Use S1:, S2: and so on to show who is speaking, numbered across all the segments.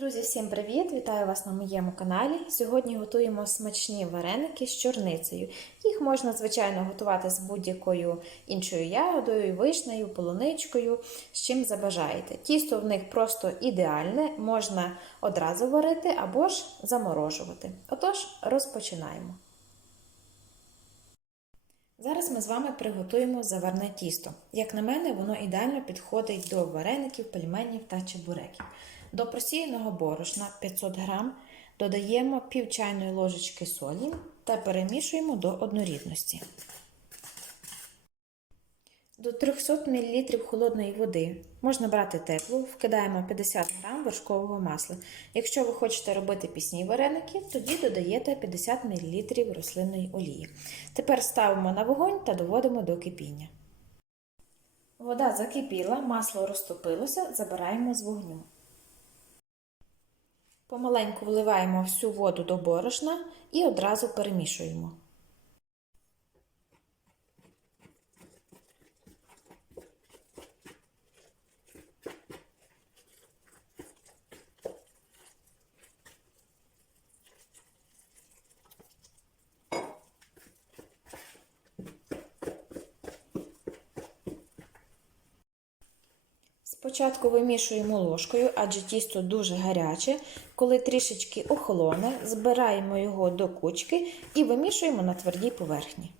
S1: Друзі, всім привіт! Вітаю вас на моєму каналі. Сьогодні готуємо смачні вареники з чорницею. Їх можна, звичайно, готувати з будь-якою іншою ягодою, вишнею, полуничкою, з чим забажаєте. Тісто в них просто ідеальне, можна одразу варити або ж заморожувати. Отож, розпочинаємо. Зараз ми з вами приготуємо заварне тісто. Як на мене, воно ідеально підходить до вареників, пельменів та чебуреків. До просіяного борошна 500 г додаємо пів чайної ложечки солі та перемішуємо до однорідності. До 300 мл холодної води можна брати теплу, вкидаємо 50 г вершкового масла. Якщо ви хочете робити пісні вареники, тоді додаєте 50 мл рослинної олії. Тепер ставимо на вогонь та доводимо до кипіння. Вода закипіла, масло розтопилося, забираємо з вогню. Помаленьку вливаємо всю воду до борошна і одразу перемішуємо. Спочатку вимішуємо ложкою, адже тісто дуже гаряче. Коли трішечки охолоне, збираємо його до кучки і вимішуємо на твердій поверхні.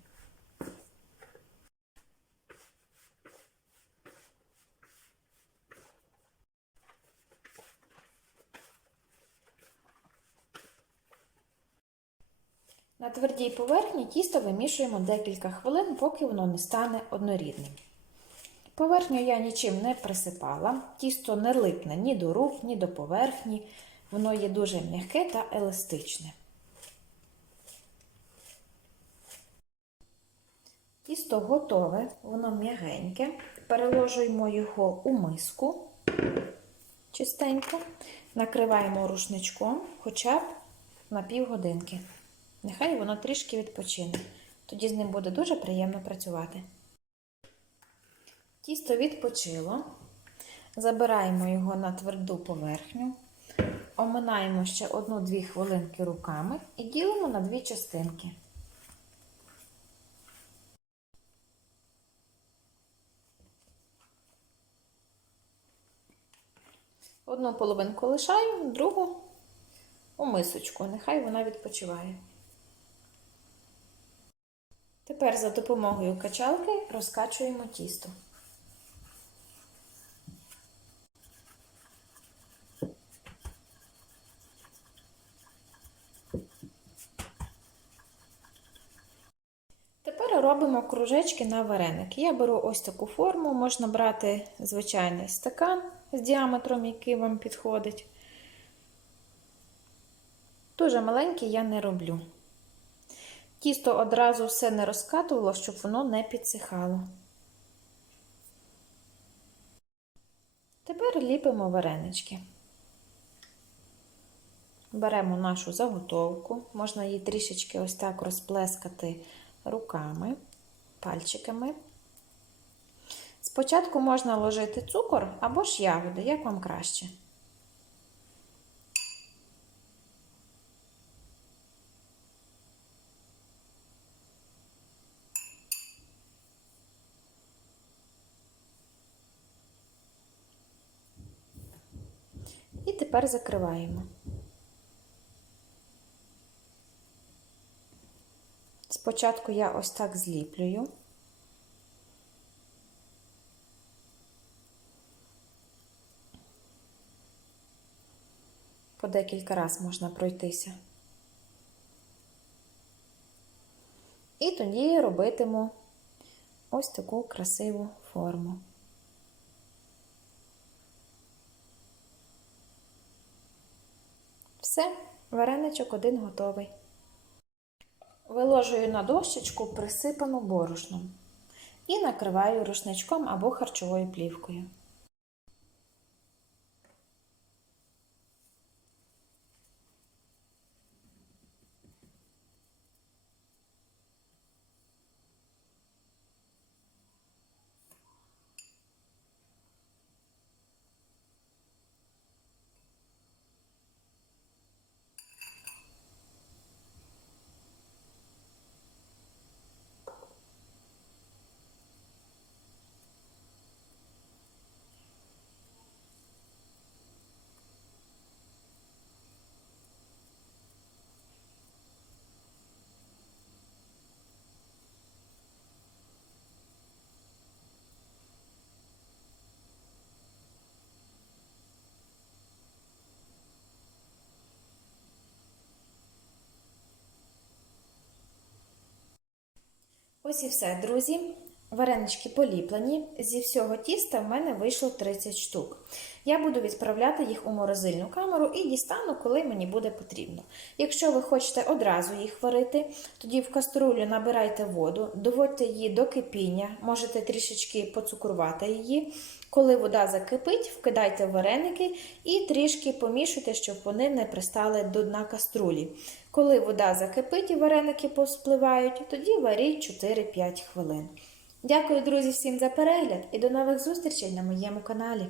S1: На твердій поверхні тісто вимішуємо декілька хвилин, поки воно не стане однорідним. Поверхню я нічим не присипала, тісто не липне ні до рук, ні до поверхні. Воно є дуже м'яке та еластичне. Тісто готове, воно м'ягеньке. Переложуємо його у миску чистенько, накриваємо рушничком хоча б на півгодинки. Нехай воно трішки відпочине. Тоді з ним буде дуже приємно працювати. Тісто відпочило. Забираємо його на тверду поверхню, оминаємо ще 1-2 хвилинки руками і ділимо на дві частинки. Одну половинку лишаю, другу у мисочку, нехай вона відпочиває. Тепер за допомогою качалки розкачуємо тісто. Тепер робимо кружечки на вареники. Я беру ось таку форму, можна брати звичайний стакан з діаметром, який вам підходить. Дуже маленький я не роблю. Тісто одразу все не розкатувало, щоб воно не підсихало. Тепер ліпимо варенички. Беремо нашу заготовку, можна її трішечки ось так розплескати руками, пальчиками. Спочатку можна ложити цукор або ж ягоди, як вам краще. І тепер закриваємо. Спочатку я ось так зліплюю. По декілька разів можна пройтися. І тоді робитиму ось таку красиву форму. Все, вареничок один готовий. Виложую на дощечку присипану борошном і накриваю рушничком або харчовою плівкою. Ось і все, друзі. Варенички поліплені. Зі всього тіста в мене вийшло 30 штук. Я буду відправляти їх у морозильну камеру і дістану, коли мені буде потрібно. Якщо ви хочете одразу їх варити, тоді в каструлю набирайте воду, доводьте її до кипіння, можете трішечки поцукрувати її. Коли вода закипить, вкидайте вареники і трішки помішуйте, щоб вони не пристали до дна каструлі. Коли вода закипить і вареники поспливають, тоді варіть 4-5 хвилин. Дякую, друзі, всім за перегляд і до нових зустрічей на моєму каналі.